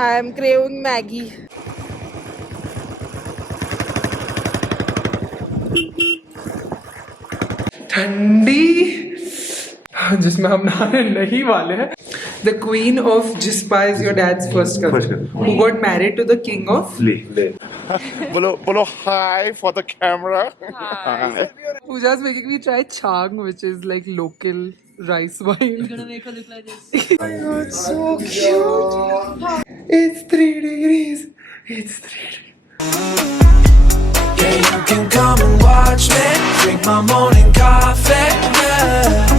I am craving Maggie. ठंडी जिसमें हम नहाने नहीं वाले हैं. The queen of Jispa is your dad's first cousin who got married to the king of Le. Bolo hi for the camera. Hi. Pooja's making me try chang, which is like local rice wine. You're gonna make her look like this. Oh my god, so cute. It's 3 degrees. It's 3 degrees. Yeah, you can come and watch me drink my morning coffee. Yeah.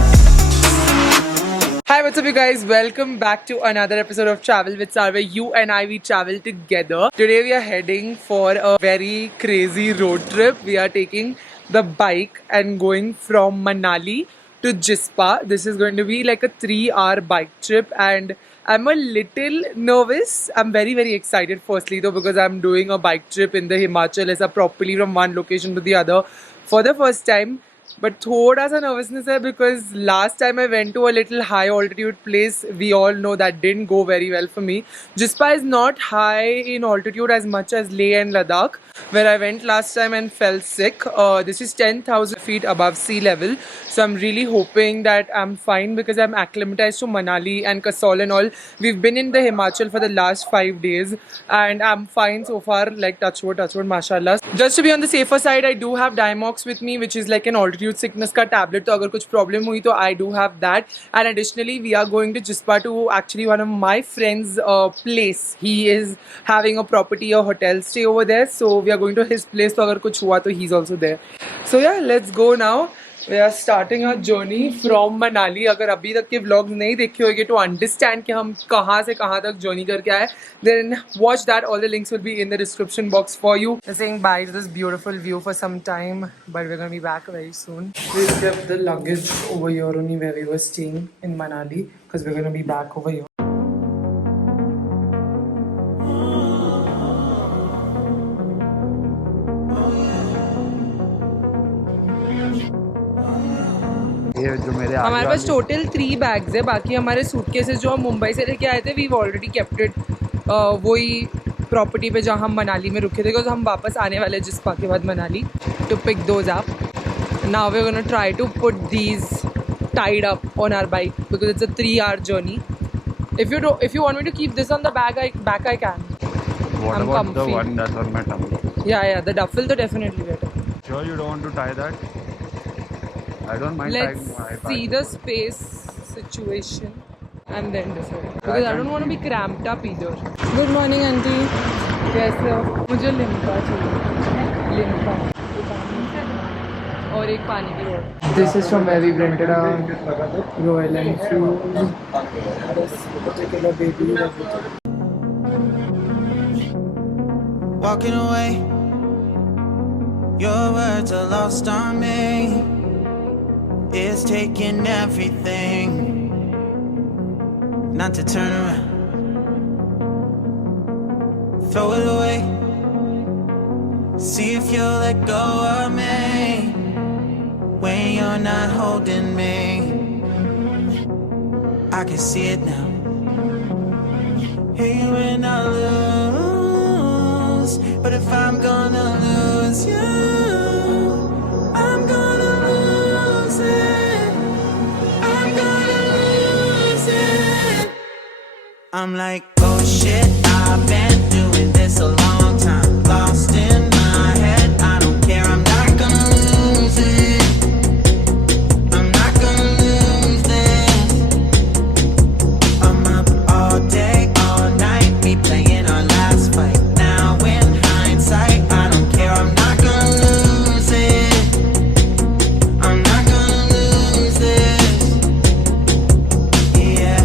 Hi, what's up you guys? Welcome back to another episode of Travel with Sar, where you and I, we travel together. Today we are heading for a very crazy road trip. We are taking the bike and going from Manali to Jispa. This is going to be like a 3-hour bike trip and I'm a little nervous. I'm very excited firstly though, because I'm doing a bike trip in the Himachal properly from one location to the other for the first time. But thoda sa nervousness hai because last time I went to a little high altitude place, we all know that didn't go very well for me. Jispa is not high in altitude as much as Leh and Ladakh, where I went last time and fell sick. This is 10,000 feet above sea level. So I'm really hoping that I'm fine because I'm acclimatized to Manali and Kasol and all. We've been in the Himachal for the last 5 days and I'm fine so far, like touch wood, mashallah. Just to be on the safer side, I do have Dimox with me, which is like an altitude sickness ka tablet. So agar kuch problem hui to I do have that. And additionally, we are going to Jispa to actually one of my friend's place. He is having a property, a hotel stay over there. So we are going to his place. So agar kuch hua to he's also there. So yeah, let's go now. We are starting our journey from Manali. अगर अभी तक के vlogs नहीं देखे होंगे to understand कि हम कहाँ से कहाँ तक journey करके आए, then watch that. All the links will be in the description box for you. We're saying bye to this beautiful view for some time, but we're gonna be back very soon. We kept the luggage over here only where we were staying in Manali because we're gonna be back over here. हमारे पास total 3 bags है. बाकी हमारे suitcases जो हम मुंबई से लेके आए थे, वी ऑलरेडी केप्ट इट वही प्रॉपर्टी पे जहाँ हम मनाली में रुके थे, बिकॉज हम वापस आने वाले हैं जिसपा के बाद Manali to pick those up. Now we are gonna try to put these tied up on our bike because it's a 3-hour journey. If you want me to keep this on the back I can. What I'm about comfy. the one that's on my tummy? Yeah, the duffel to definitely better. Sure you don't want to tie that? I don't mind Let's tying my see bike. the space situation and then decide. Because I don't want to be cramped up either. Good morning, auntie. कैसे हो? मुझे Limca चाहिए. Limca. और एक पानी की बोतल. This is from where we rented a Royal Enfield. This particular baby. Walking away, your words are lost on me. It's taking everything not to turn around, throw it away, see if you'll let go of me when you're not holding me. I can see it now. Hey, when I lose, but if I'm gonna lose you, I'm gonna lose it. I'm gonna lose it. I'm like, oh shit, I've been doing this a long time, lost in my head. I don't care, I'm not gonna lose it. I'm not gonna lose this. I'm up all day, all night, replaying our last fight. Now in hindsight, I don't care, I'm not gonna lose it. I'm not gonna lose this. Yeah,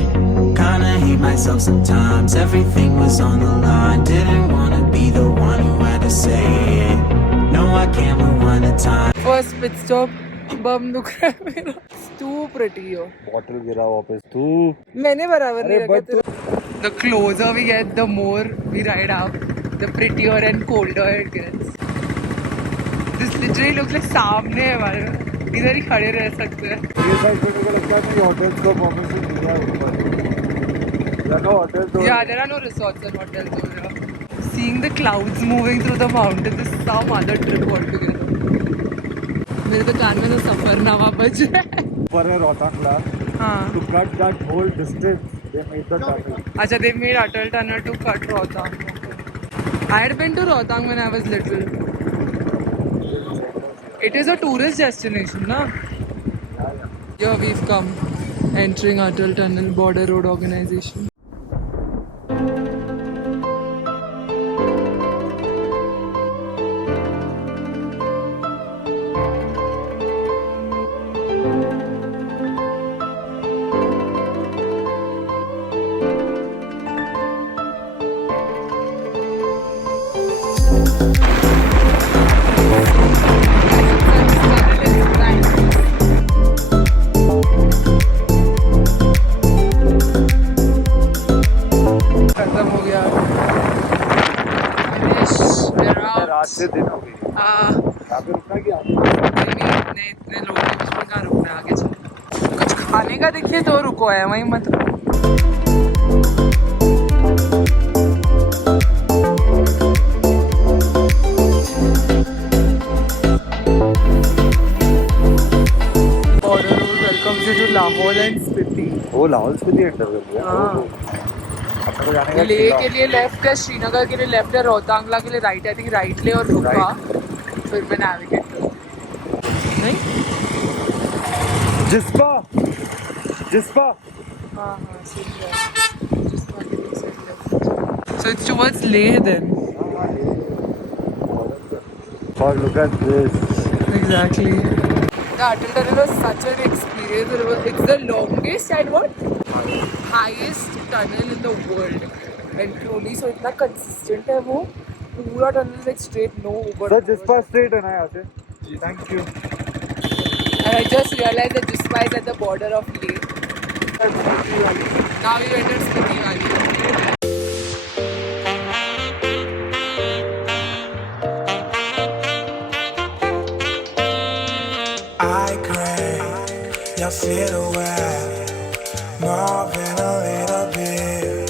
kinda hate myself sometimes. Everything was on the line. Didn't wanna be the one who had to say it. No, I can't rewind the time. First pit stop. बम दुख रहा है मेरा. Too pretty हो. Bottle gira वापस तू. मैंने बराबर नहीं रखा तेरा. The closer we get, the more we ride up, the prettier and colder it gets. This literally looks like सामने है हमारे. इधर ही खड़े रह सकते हैं. ये साइड पे मुझे लगता है कि होटल्स को वापस से मिल गया ऊपर. Yeah, there are no resorts and hotels over here. Seeing the clouds moving through the mountains is some other trip altogether. मेरे तो कान में तो सफरनामा बज रहा है. For a Rotangla, हाँ. to cut that whole distance, they made the tunnel. अच्छा, they made Atal Tunnel to cut Rohtang. I had been to Rohtang when I was little. It is a tourist destination, na? Here we've come, entering Atal Tunnel, Border Road Organization. खत्म हो गया. रात से दिन हो गई. हाँ. यहाँ पे रुकना क्या? इतने लोगों के बीच में कहाँ रुकना है? आगे चलो. कुछ खाने का दिखे तो रुको है, वहीं मत रुको. Border Road welcomes you to Lahore and Spiti. वो लाहौल स्पीति एंटर कर दिया. हाँ. अपने को जाने का लेह के लिए लेफ्ट है, श्रीनगर के लिए लेफ्ट है, रोहतांगला के लिए राइट है. आई थिंक राइट ले और रुका, फिर मैं नेविगेट करती. नहीं? जिस्पा. जिस्पा. हाँ हाँ, सही है. Jispa के लिए side left. So it's towards Leh then. और look at this. Exactly. The Atal Tunnel was such an experience. It's the longest and what? Highest tunnel in the world. And truly, so इतना consistent है वो. पूरा tunnel like straight, no Uber. Sir, Jispa straight है ना यहाँ से? Thank you. And I just realized that Jispa is at the border of Leh. Now we entered Spiti Valley. I crave your silhouette more than a little bit.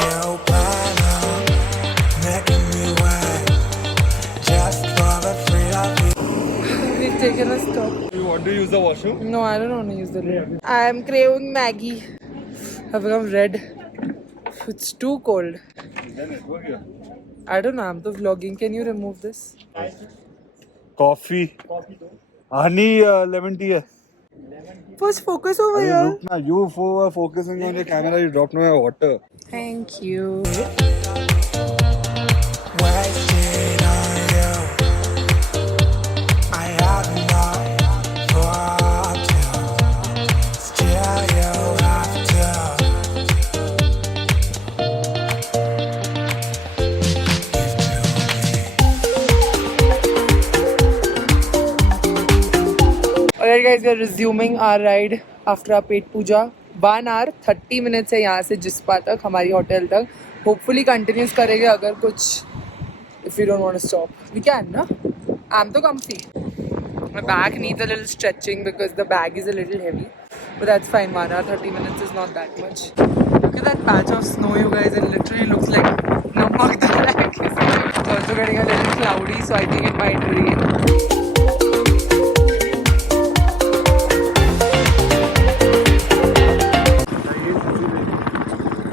You plan on making me wet just for the thrill of it. We've taken a stop. You want to use the washroom? No, I don't want to use the lid. I am craving Maggie. I've become red. It's too cold. I don't know, I'm the vlogging. Can you remove this? Coffee. Honey lemon tea है. First focus over अरे here. रुक ना. You were focusing on the camera. You dropped my water. Thank you. Wasted on you. I have enough for two. Still you have to. Alright guys, we are resuming our ride after our paid puja. 1 hour 30 minutes है यहाँ से जिस्पा तक, हमारी hotel तक. Hopefully continues करेंगे अगर कुछ. If we don't want to stop, we can, na? I'm so comfy. My back needs a little stretching because the bag is a little heavy. But that's fine, 1 hour 30 minutes is not that much. Look at that patch of snow, you guys. It literally looks like namak dal hai. It's also getting a little cloudy, so I think it might rain.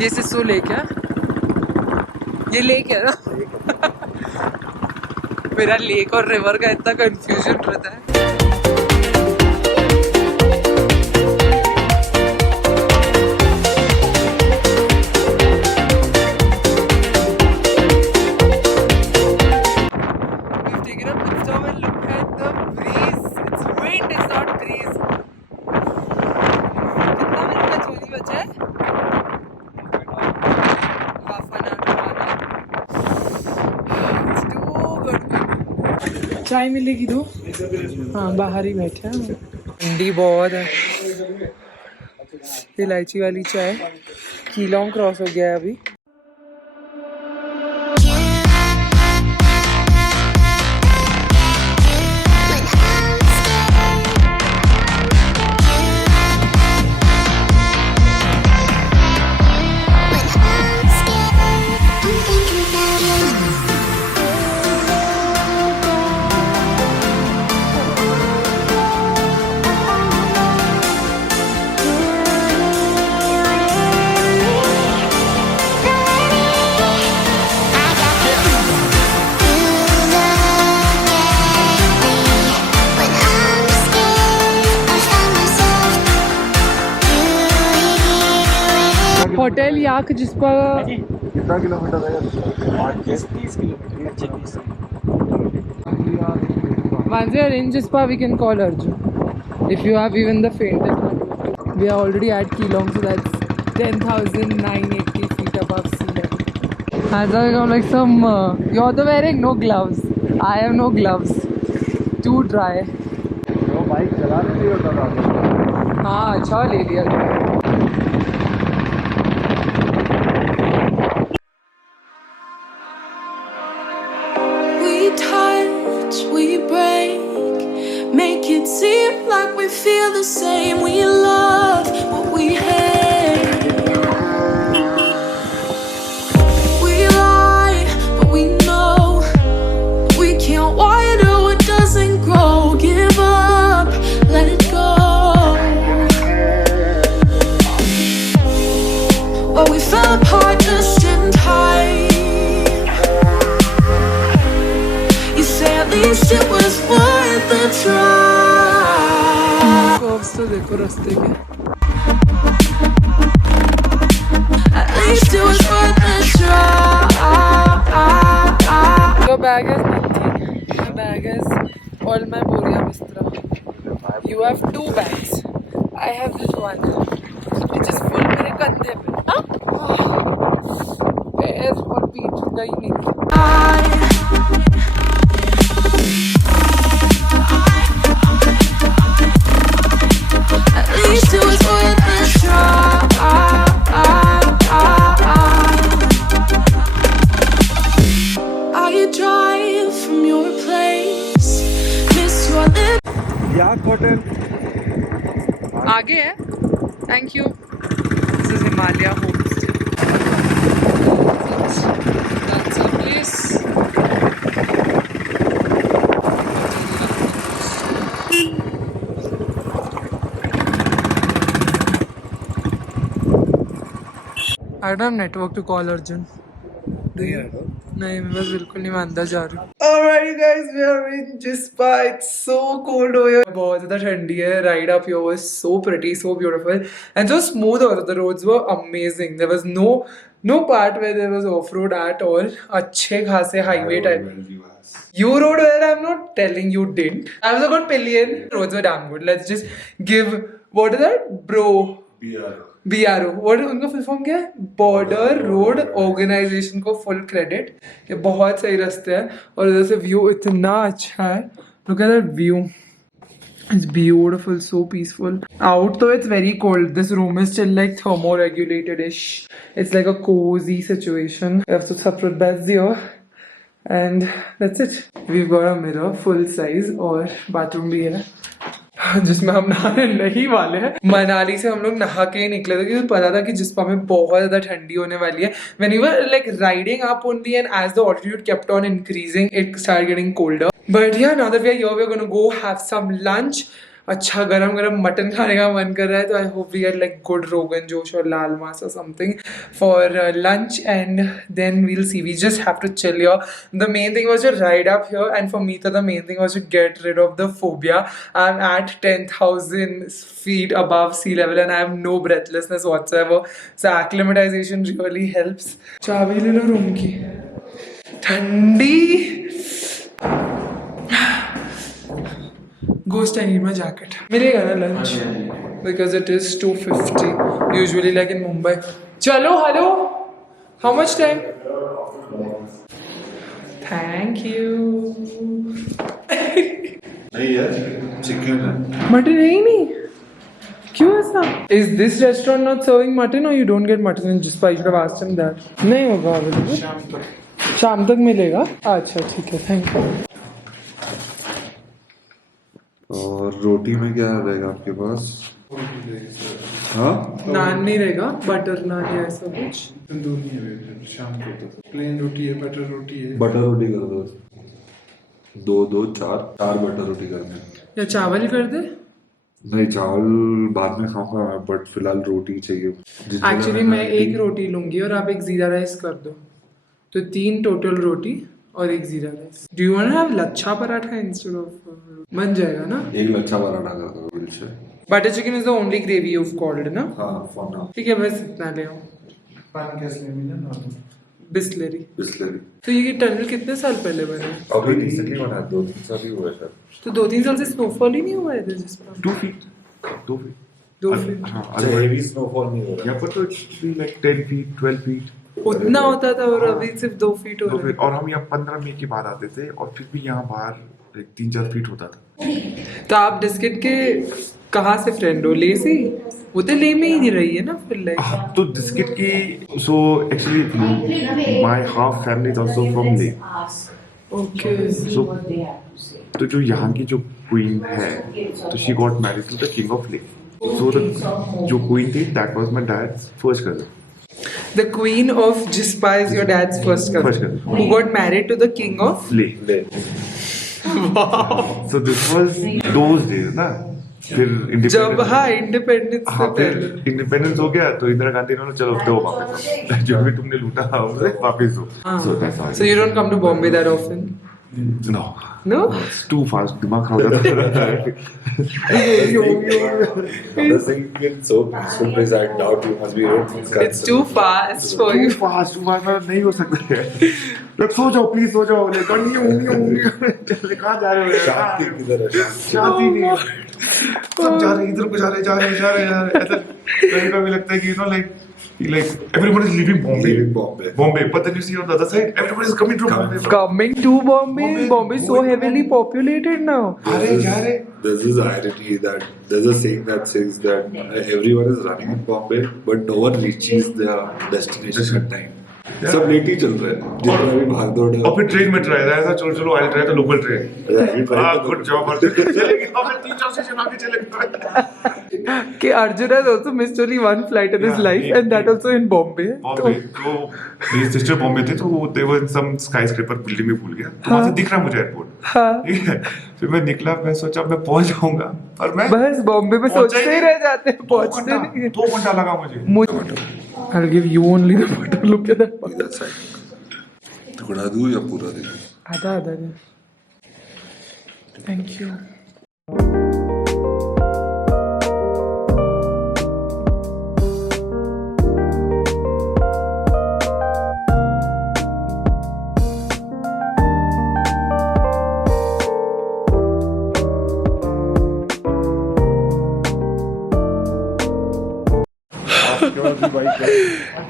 ये Sissu lake है. ये lake है ना. मेरा lake और river का इतना confusion रहता है. We've taken a pit stop and look at the breeze. It's wind, it's not breeze. कितना मिनट का चोरी बचा है? Half an hour to 1 hour. It's too good. चाय मिलेगी दो? हाँ, बाहर ही बैठे हैं. ठंडी बहुत है. इलायची वाली चाय. कीलोंग क्रॉस हो गया है अभी. होटल याक जिस्पा कितना किलोमीटर है? 30 kilometre 25-30 Once we are in Jispa, we can call Arjun. If you have even the faintest idea. We are already at Keelong, so that's 10,980 feet above sea level. As I come like some, you're also wearing no gloves. I have no gloves. Too dry. तो bike चलाने नहीं होता था। हाँ अच्छा ले लिया। We touch, we break, make it seem like we feel the same. We love what we hate. We lie, but we know we can't water what doesn't grow. Give up, let it go. Well, we fell apart just in time. At least it was worth the try. Curves तो देखो रास्ते के. At least it was worth the try. Your bag has nothing. My bag has all my boria bistra. You have 2 bags. I have this one. Which is full मेरे कंधे पे. हाँ? पैर और पीठ गई नहीं. At least it was worth the try. I drive from your place, miss your lips. Yak hotel आगे है. Thank you. This is Himalaya Homestay. Fancy place. I don't have network to call Arjun. Do you? नहीं मैं बस बिल्कुल नहीं, मैं अंदर जा रही हूँ. Alright guys, we are in Jispa. It's so cold over here. बहुत ज़्यादा ठंडी है. Ride up here was so pretty, so beautiful, and so smooth. Also, the roads were amazing. There was no part where there was off road at all. अच्छे खासे highway type. You rode well. I'm not telling you didn't. I was a good pillion. Roads were damn good. Let's just give, what is that, bro? BRO. What उनका full form क्या है? Border road organisation को full credit. ये बहुत सही रास्ते हैं और इधर से व्यू इतना अच्छा है. Look at that view. It's beautiful, so peaceful. Out though it's very cold. This room is still like thermoregulated-ish. It's like a cozy situation. We have some separate beds here. And that's it. We've got a mirror, full size, और bathroom भी है जिसमें हम नहाने नहीं वाले हैं. मनाली से हम लोग नहा के ही निकले थे क्योंकि पता था कि जिस्पा में बहुत ज़्यादा ठंडी होने वाली है. When we were like riding up only, and as the altitude kept on increasing, it started getting colder. But yeah, now that we are here, we are going to go have some lunch. अच्छा गरम गरम mutton खाने का मन कर रहा है तो I hope we get like good rogan josh और लाल मास और something for lunch and then we'll see. We just have to chill here. The main thing was to ride up here and for me तो the main thing was to get rid of the phobia. I am at 10,000 feet above sea level and I have no breathlessness whatsoever. So acclimatization really helps. चाबी ले लो room की. ठंडी. Ghost, I need my jacket. मिलेगा ना lunch? Because it is 2:50. Usually like in Mumbai. चलो, hello. How much time? Thank you. नहीं यार chicken है. मटन है ही नहीं. क्यों ऐसा? Is this restaurant not serving mutton or you don't get mutton in Jispa? I should have asked him that. नहीं होगा available. शाम तक मिलेगा. अच्छा ठीक है. Thank you. और रोटी में क्या रहेगा आपके पास? हाँ नान नहीं रहेगा. बटर नान या ऐसा कुछ. तंदूर नहीं है शाम को. तो प्लेन रोटी है, बटर रोटी है. बटर रोटी कर दो. 2 4 बटर रोटी करने. या चावल कर दे. नहीं चावल बाद में खाऊंगा बट फिलहाल रोटी चाहिए. एक्चुअली मैं एक रोटी लूंगी और आप एक जीरा राइस कर दो. तो 3 टोटल रोटी और एक jeera rice. Do you want to have lachha paratha instead of? बन जाएगा ना. एक लच्छा पराठा कर दो. Butter chicken is the only gravy you have called ना. हाँ फॉर नाउ. ठीक है बस इतना ले आओ. पानी कैसे मिला नॉर्मल बिस्लरी। बिस्लरी तो ये टनल कितने साल पहले बना? अभी रिसेंटली बना 2-3 साल ही हुआ है शायद। तो 2-3 साल से स्नोफॉल ही नहीं हुआ है इधर जिसपा? 2 feet 2 feet 2 feet. हाँ अच्छा हेवी स्नोफॉल नहीं हो रहा यहाँ पर तो it's be like 10 feet 12 feet उतना होता था और अभी सिर्फ 2 फीट हो 2 रहा feet। और हम यहाँ 15 मई के बाद आते थे और फिर भी यहाँ बाहर 3-4 feet होता था। है। तो आप डिस्किट के कहाँ से फ्रेंड हो? ले से? वो तो ले में ही नहीं रही है ना फिर लाइक। तो डिस्किट की so actually my half family is also from Leh. Okay. So तो जो यहाँ की जो क्वीन है तो she got married to the king of Leh. So the जो क्वीन थी that was my dad's first cousin. The queen of Jispa is your dad's first cousin, First cousin. who got married to the king of ले। wow. So this was those days ना। फिर जब independence हाँ independence से हाँ फिर पहले। Independence हो गया तो इंदिरा गांधी ने चलो दो वापस जो भी तुमने लूटा हमसे वापस दो। So that's all. So you don't come to Bombay that often? No No? Too fast दिमाग खराब हो जाता है। I'm not saying it's so peaceful place. I doubt you must be very It's too fast for to you. Fast नहीं हो सकता है। लोग सो जाओ प्लीज सो जाओ ले कहाँ जा रहे हो शांति यार? किधर है शांति शांति नहीं है। सब जा रहे हैं इधर को जा रहे हैं ऐसा कहीं कभी लगता है कि like everyone is leaving Leaving Bombay, but then you see on the other side everyone is coming from Bombay. Coming to Bombay? Bombay is so Bombay. heavily populated now. जा रहे There's this irony that there's a saying that says that everyone is running in Bombay, but no one reaches their destination at time. सब late ही चल रहा है जितना भी भाग दौड़ है। और फिर ट्रेन में ट्राई ऐसा चलो आई ट्राई तो लोकल ट्रेन गुड जॉब और चलेगी और फिर 3-4 स्टेशन आगे चलेंगे। कि Arjun has also missed only one flight in his Yeah, life, and that also in Bombay. Bombay तो मेरी सिस्टर बॉम्बे थे तो दे वर इन सम स्काईस्क्रेपर बिल्डिंग में भूल गया तो वहां से दिख रहा मुझे एयरपोर्ट। हाँ। ठीक है फिर मैं निकला मैं सोचा मैं पहुंच जाऊंगा और मैं बस बॉम्बे में पहुंचा सोचते ही रह जाते हैं, पहुंचते नहीं हैं। 2 घंटा लगा मुझे। I'll give you only the photo. Look at that. इधर साइड टुकड़ा दूं या पूरा दे? आधा आधा दे। Thank you.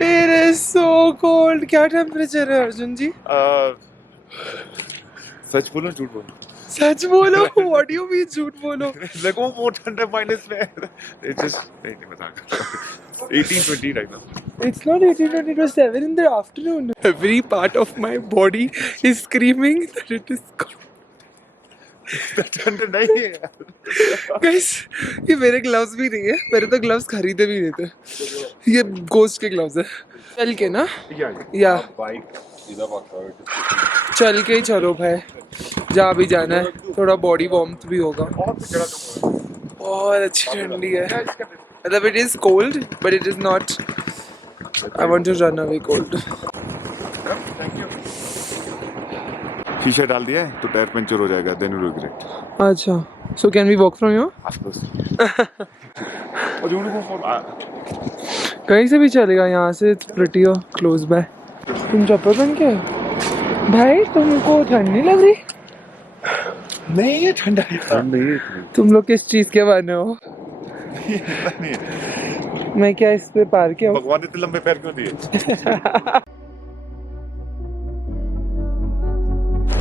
It is so cold. क्या टेम्परेचर है अर्जुन जी? सच बोलो झूठ बोलो सच बोलो। What do you mean झूठ बोलो? देखो वो ठंडा माइनस में इट्स जस्ट नहीं मजाक 18-20 right now. It's not 18, it was 7 in the afternoon. Every part of my body is screaming that it is cold. ठंड नहीं है Guys, ये मेरे ग्लव्स भी नहीं है, मेरे तो ग्लव्स खरीदे भी नहीं थे। ये गोस्ट के ग्लव्स है। चल के ना या बाइक सीधा भागता है। चल के ही चलो भाई, जहाँ भी जाना है, थोड़ा बॉडी वार्मथ भी होगा। बहुत अच्छी ठंडी है, मतलब it is cold but it is not, I want to run away cold. शीशा डाल दिया है तो टायर पंचर हो जाएगा देन यू रिग्रेट। अच्छा, so can we walk from here? कहीं से भी चलेगा यहाँ से, इट्स प्रिटी और क्लोज बाय। तुम चप्पल पहन के भाई, तुमको ठंड नहीं लग रही? नहीं है ठंडा नहीं है। तुम लोग किस चीज के बने हो? मैं क्या इस पे पार के हूँ? भगवान इतने लंबे पैर क्यों दिए?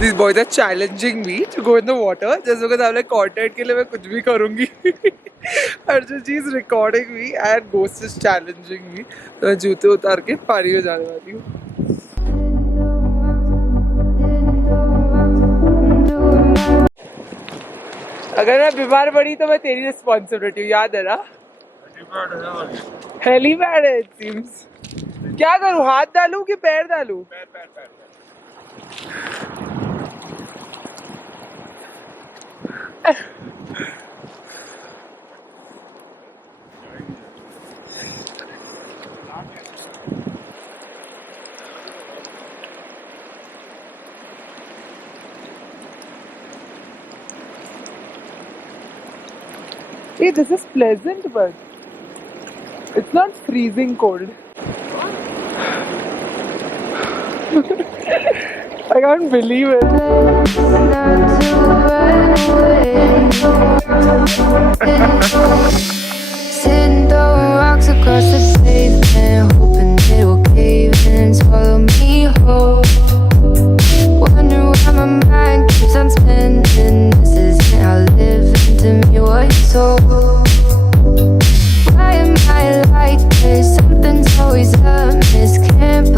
These boys are challenging me to go in the water just because I'm like content के लिए मैं कुछ भी करूँगी। अर्जुन जी is recording me and Ghost is challenging me, तो मैं जूते उतार के पानी में जाने वाली हूँ। अगर मैं बीमार पड़ी तो मैं तेरी रिस्पॉन्सिबिलिटी हूँ, याद है ना? हेलीपैड है it seems। क्या करूँ, हाथ डालूँ कि पैर डालूँ? पैर। Hey, this is pleasant, but it's not freezing cold. I can't believe it. Sitting throwing rocks across the pavement, hoping it will cave in and swallow me whole. Wondering why my mind keeps on spinning. This isn't how living to me was told. Why am I like this? Something's always a miscamp.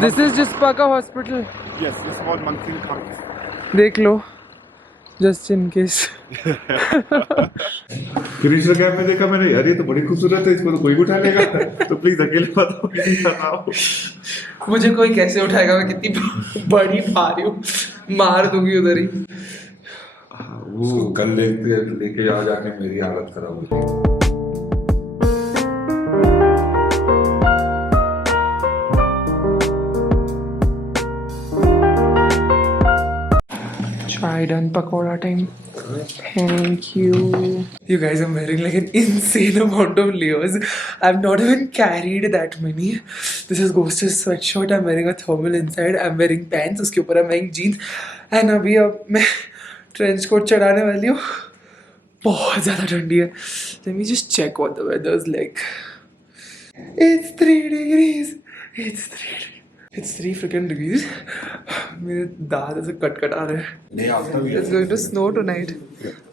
This is Jispa ka hospital. Yes, this small monthly comes. देख लो, just in case. फिर Instagram में देखा मैंने, यार ये तो बड़ी खूबसूरत है, इसको तो कोई भी उठा लेगा, तो प्लीज अकेले बताओ किसी का नाम। मुझे कोई कैसे उठाएगा? मैं कितनी बड़ी भारी हूँ, मार दूंगी उधर ही। वो कल लेके आ जाके मेरी हालत खराब हो गई। Chai done, pakoda time. Thank you. You guys, I'm wearing like an insane amount of layers. I've not even carried that many. This is Ghost's sweatshirt. I'm wearing a thermal inside. I'm wearing pants. उसके ऊपर I'm wearing jeans. And अभी अब मैं trench coat चढ़ाने वाली हूँ. बहुत ज़्यादा ठंडी है. Let me just check what the weather's like. It's 3 degrees. It's 3 freaking degrees. मेरे दांत ऐसे कट आ रहे हैं. It's going to snow tonight.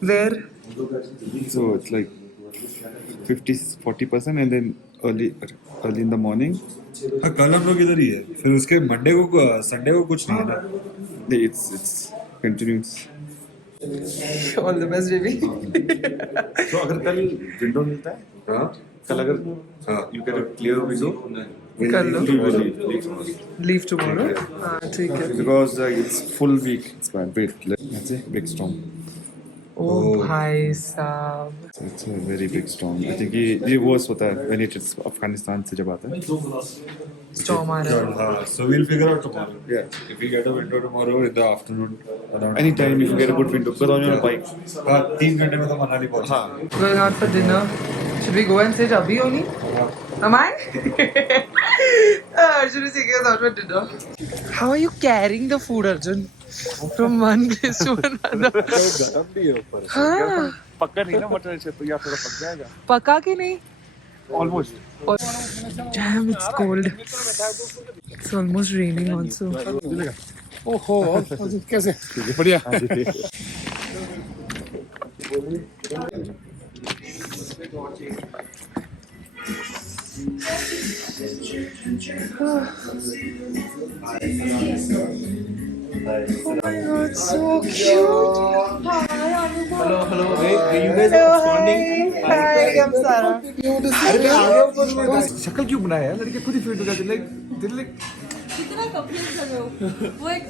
Where? So it's like 50-40%, and then early in the morning. हाँ, कल हम लोग इधर ही है, फिर उसके मंडे को संडे को कुछ नहीं है ना। It's continuous. All the best, baby. तो अगर कल विंडो मिलता है, हाँ, कल अगर you get a clear window, कर लो. leave. Leave tomorrow. हाँ ठीक है. Because it's full week. It's bad. Wait, let's say big storm. Oh भाई साहब. It's a very big storm. I think ये worse होता है when it's Afghanistan से जब आता है. Storm आ रहा है. हाँ, so we'll figure out tomorrow. Yeah. If we get a window tomorrow in the afternoon, around Anytime if you get a good window, because on your bike. हाँ, 3 घंटे में तो मनाली पहुँच। हाँ. Going out for dinner. Should we go and sit abhi only? Am I? Should we take us out for dinner? How are you carrying the food, Arjun? From one place to another. हाँ. पक्का नहीं ना मटर से तो या थोड़ा पक जाएगा. पका के नहीं? Almost. Damn, it's cold. It's almost raining also. ओहो कैसे बढ़िया Oh my god, so cute. Hello. Hey, you guys are responding. Hi, I'm Sarah. शक्ल क्यों बनाया है? लड़के खुद ही फिट हो जाते हैं. Like कितना कंप्लेन कर रहे हो?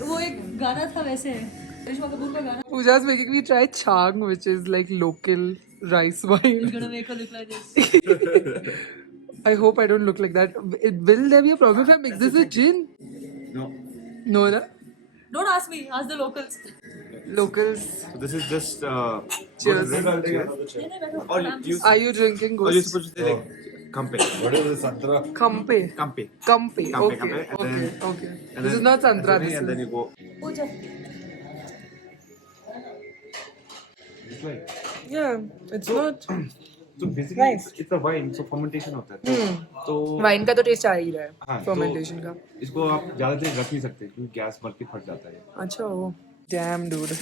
वो एक गाना था वैसे, करिश्मा कपूर का गाना. Pooja's making me try chang, which is like local rice wine. You're gonna make her look like this. I hope I don't look like that. Will there be a problem if I mix this with gin? no. No, na? Don't ask me. Ask the locals. Locals. So this is just Cheers. Are you drinking Or you're ghost? supposed to say like kampe. What is this, Santra? Kampe. Kampe. Kampe. Okay. Kampe, and Okay. And This is not Santra. This and then is. you go. It's like Yeah, it's not. so basically it's a wine, so fermentation होता है. तो wine का तो test आ ही रहा है. हाँ, Fermentation तो का. इसको आप ज़्यादा देर रख नहीं सकते क्योंकि गैस मर के फट जाता है. अच्छा वो. Damn, dude.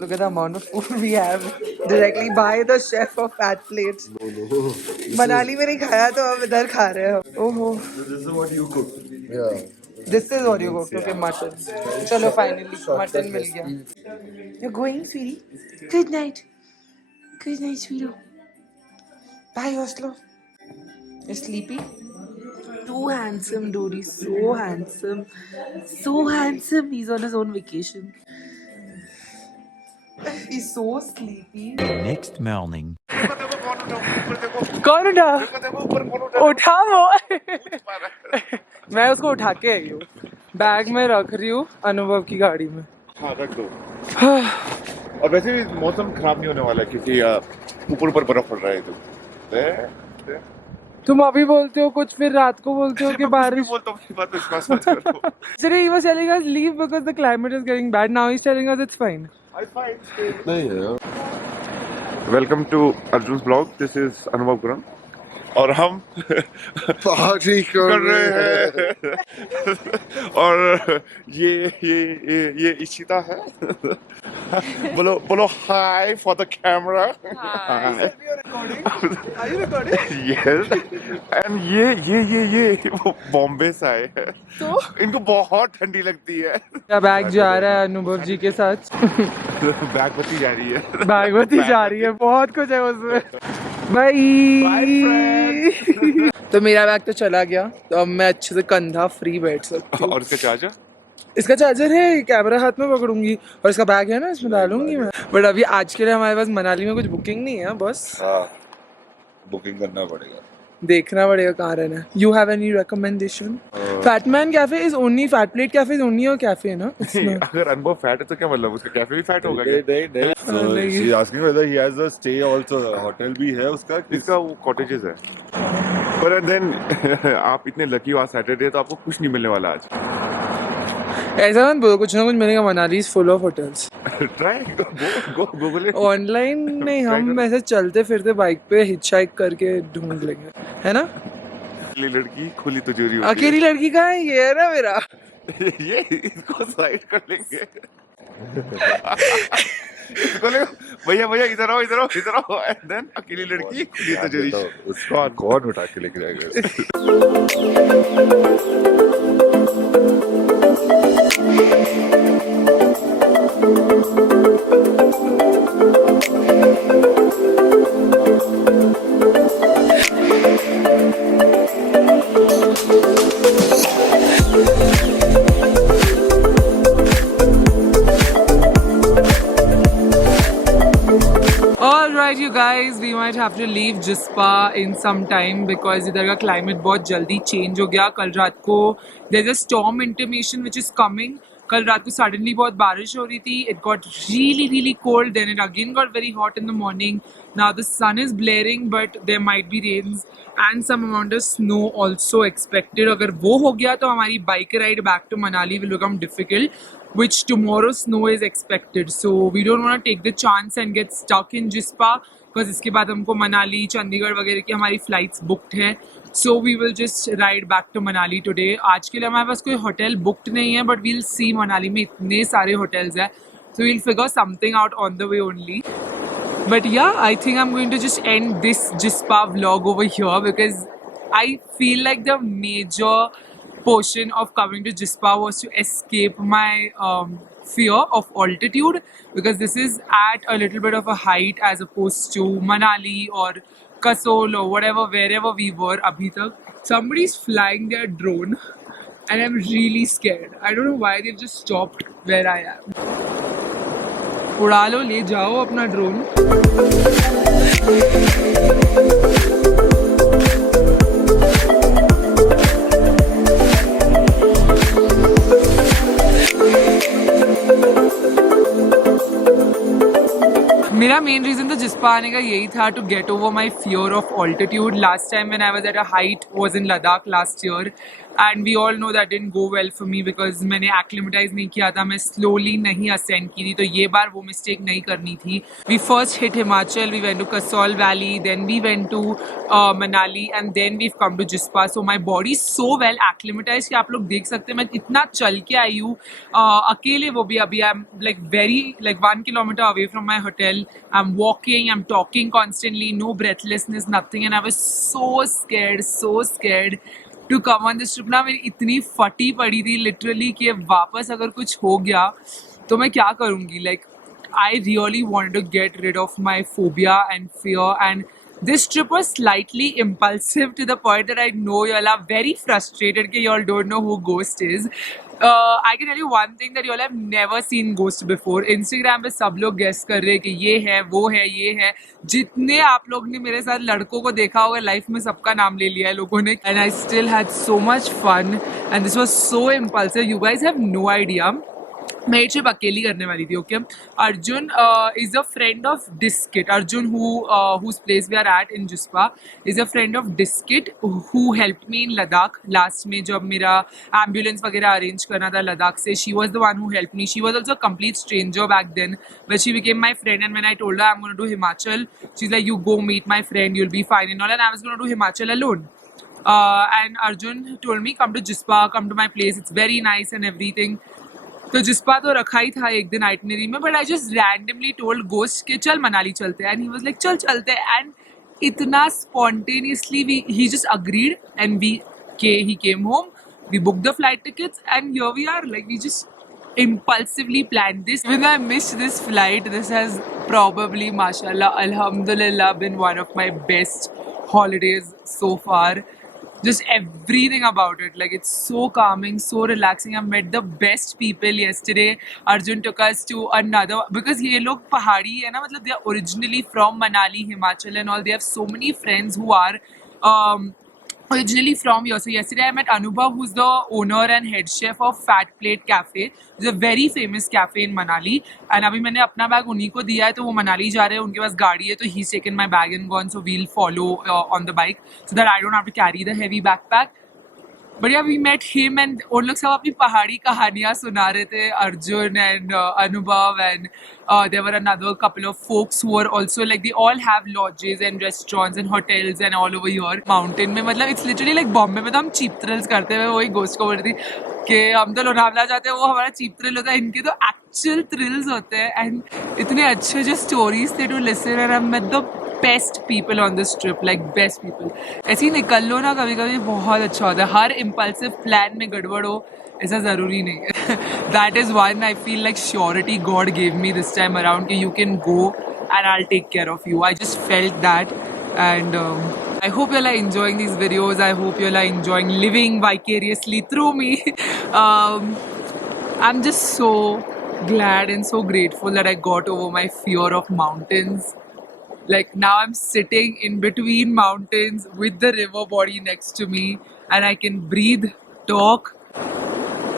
Look at the amount of food we have. Directly by the chef of fat plates. Manali में नहीं खाया तो अब इधर खा रहे हैं. ओहो. This is what you cook. Yeah. This is what you cooked. Okay, mutton. चलो finally mutton मिल गया. You're going, sweetie. Good night. Good night, sweetie. Bye, Oslo. You're sleepy? Too handsome, dude. He's so handsome. So handsome. He's on his own vacation. He's so sleepy. Next morning. कौन उठा? उठा वो. मैं उसको उठा के आई हूँ. बैग में रख रही हूँ अनुभव की गाड़ी में. हाँ रख दो. और वैसे भी मौसम खराब नहीं होने वाला है क्योंकि ऊपर बर्फ पड़ रहा है तो. तुम अभी बोलते हो कुछ, फिर रात को बोलते हो कि बारिश. बोलता हूँ अपनी बात पे विश्वास मत करो. Yesterday he was telling us leave because the climate is getting bad. Now he's telling us it's fine. Welcome to Arjun blog. This is Anubhav Guram और हम पार्टी कर रहे हैं. और ये इशिता है. बोलो बोलो hi for the camera. Are you recording? Yes. And ये वो बॉम्बे से आए हैं, तो इनको बहुत ठंडी लगती है. क्या बैग जा रहा है अनुभव जी के साथ. बैगवती जा रही है. भागवती जा रही है, बहुत कुछ है उसमें. बाय. तो मेरा बैग तो चला गया, तो अब मैं अच्छे से कंधा फ्री बैठ सकती हूँ. और इसका चार्जर, इसका चार्जर है, कैमरा हाथ में पकड़ूंगी, और इसका बैग है ना, इसमें डालूंगी मैं. बट अभी आज के लिए हमारे पास मनाली में कुछ बुकिंग नहीं है, बस बुकिंग करना पड़ेगा. देखना पड़ेगा कहाँ रहना है. You have any recommendation? Fatman cafe is only, fat plate cafe is only your cafe है ना? अगर अनुभव फैट है तो क्या मतलब उसका कैफे भी फैट होगा? नहीं. She is asking whether he has a stay also. Hotel भी है उसका. इसका वो कॉटेजेस है. पर देन आप इतने लकी हो, आज सैटरडे, तो आपको कुछ नहीं मिलने वाला आज. ऐसा मत बोलो, कुछ ना कुछ मिलेगा. Manali is full of hotels. Try go Google it. Online नहीं, हम ऐसे चलते फिरते बाइक पे हिचहाइक करके ढूंढ लेंगे, है ना? अकेली लड़की खुली तिजोरी होती है. अकेली लड़की का है, ये है ना मेरा. ये इसको साइड कर लेंगे. इसको ले, भैया भैया इधर आओ इधर आओ इधर आओ. एंड देन अकेली लड़की खुली तिजोरी. उसको कौन उठा के लेके जाएगा? Alright you guys, we might have to leave Jispa in some time because इधर का climate बहुत जल्दी change हो गया. कल रात को there's a storm intimation which is coming. कल रात को suddenly बहुत बारिश हो रही थी. It got really cold, then it again got very hot in the morning. Now the sun is blaring but there might be rains and some amount of snow also expected. अगर वो हो गया तो हमारी bike ride back to Manali will become difficult, which tomorrow snow is expected. So we don't want to take the chance and get stuck in Jispa because इसके बाद हमको मनाली, चंडीगढ़ वगैरह की हमारी flights booked हैं. So we will just ride back to Manali today. आज के लिए हमारे पास कोई hotel booked नहीं है, but we'll see. मनाली में इतने सारे hotels हैं, so we'll figure something out on the way only. But yeah, I think I'm going to just end this Jispa vlog over here because I feel like the major portion of coming to Jispa was to escape my fear of altitude, because this is at a little bit of a height as opposed to Manali or Kasol or whatever, wherever we were abhi tak. Somebody's flying their drone and I'm really scared. I don't know why they've just stopped where I am. उड़ा लो, ले जाओ अपना drone. मेरा main reason तो जिस्पा आने का यही था, to get over my fear of altitude. Last time when I was at a height was in Ladakh last year and we all know that didn't go well for me because मैंने acclimatise नहीं किया था, मैं slowly नहीं ascend की थी. तो ये बार वो मिस्टेक नहीं करनी थी. We first hit Himachal, we went to Kasol valley, then we went to Manali and then we come to Jispa. So my body so well acclimatise कि आप लोग देख सकते हैं मैं इतना चल के आई हूँ अकेले, वो भी अभी. I am like very like 1 kilometre away from my hotel. I'm walking, I'm talking constantly, no breathlessness, nothing, and I was so scared to come on this trip. ना मेरी इतनी फटी पड़ी थी लिटरली कि वापस अगर कुछ हो गया तो मैं क्या करूँगी. Like I really wanted to get rid of my phobia and fear, and this trip was slightly impulsive to the point that I know y'all are very frustrated कि y'all don't know who Ghost is. I can tell you one thing that y'all have never seen Ghost before. Instagram पे सब लोग guess कर रहे हैं कि ये है, वो है, ये है. जितने आप लोग ने मेरे साथ लड़कों को देखा होगा लाइफ में, सबका नाम ले लिया है लोगों ने. And I still had so much fun and this was so impulsive. You guys have no idea. मैं ये ट्रिप अकेली करने वाली थी. Okay, Arjun is a friend of Diskit. Arjun whose place we are at in Jispa is a friend of Diskit who helped me in Ladakh. Last में जब मेरा ambulance वगैरह अरेंज करना था लद्दाख से, she was the one who helped me. She was also a complete stranger back then, but she became my friend. And when I told her I'm going to do Himachal, she's like, you go meet my friend, you'll be fine and all. And I was going to do Himachal alone. And Arjun told me, come to Jispa, come to my place, it's very nice and everything. तो जिस्पा तो रखा ही था एक दिन itinerary में, but I just randomly told ghost के चल मनाली चलते हैं, एंड ही वाज लाइक चल चलते हैं. एंड इतना spontaneously he just agreed and he came home, we booked the flight tickets, and here we are. Like, we just impulsively planned this. When I missed this flight, this has probably, mashallah, alhamdulillah, been one of my best holidays so far. Just everything about it, like, it's so calming, so relaxing. I met the best people yesterday. Arjun took us to another, because ये लोग पहाड़ी है ना, मतलब they are originally from Manali, Himachal and all. They have so many friends who are originally from here. So yesterday I met Anubhav, who's the owner and head chef of Fat Plate Cafe. It's a very famous cafe in Manali. And अभी मैंने अपना bag उन्हीं को दिया है, तो वो मनाली जा रहे हैं, उनके पास गाड़ी है, तो he's taken my bag and gone. So we'll follow on the bike so that I don't have to carry the heavy backpack. But yeah, we met him, and उन लोग सब अपनी पहाड़ी कहानियाँ सुना रहे थे, Arjun and Anubhav, and there were another couple of folks who were also, like, they all have lodges and restaurants and hotels and all over here. Mountain में, मतलब it's literally like बॉम्बे में तो हम cheap thrills करते हैं, वही ghost को बोल रही थी कि हम तो लोनावला जाते हैं, वो हमारा cheap thrill होता है, इनके तो actual thrills होते हैं. And इतने अच्छे जो stories थे to listen, and I met the best people on this trip, like best people. ऐसे ही निकल लो ना, कभी कभी बहुत अच्छा होता है. हर impulsive plan में गड़बड़ हो ऐसा ज़रूरी नहीं है. That is one I feel like surety God gave me this time around, कि you can go and I'll take care of you. I just felt that, and I hope you all are enjoying these videos. I hope you all are enjoying living vicariously through me. I'm just so glad and so grateful that I got over my fear of mountains. Like, now I'm sitting in between mountains with the river body next to me, and I can breathe, talk,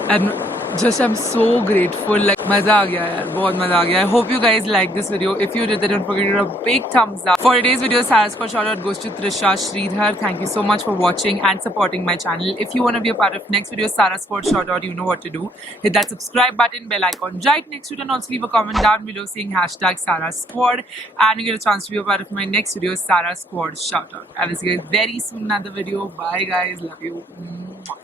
and just I'm so grateful. Like, मजा आ गया यार, बहुत मजा आ गया. I hope you guys like this video. If you did, then don't forget to give it a big thumbs up. For today's video, Sarah's shout out goes to Trisha Sridhar. Thank you so much for watching and supporting my channel. If you want to be a part of next video, Sarah's shout out, you know what to do. Hit that subscribe button, bell icon right next to it, and also leave a comment down below saying hashtag Sarah's Squad, and you get a chance to be a part of my next video, Sarah's Squad shout out. I will see you guys very soon in another video. Bye guys, love you. Mwah.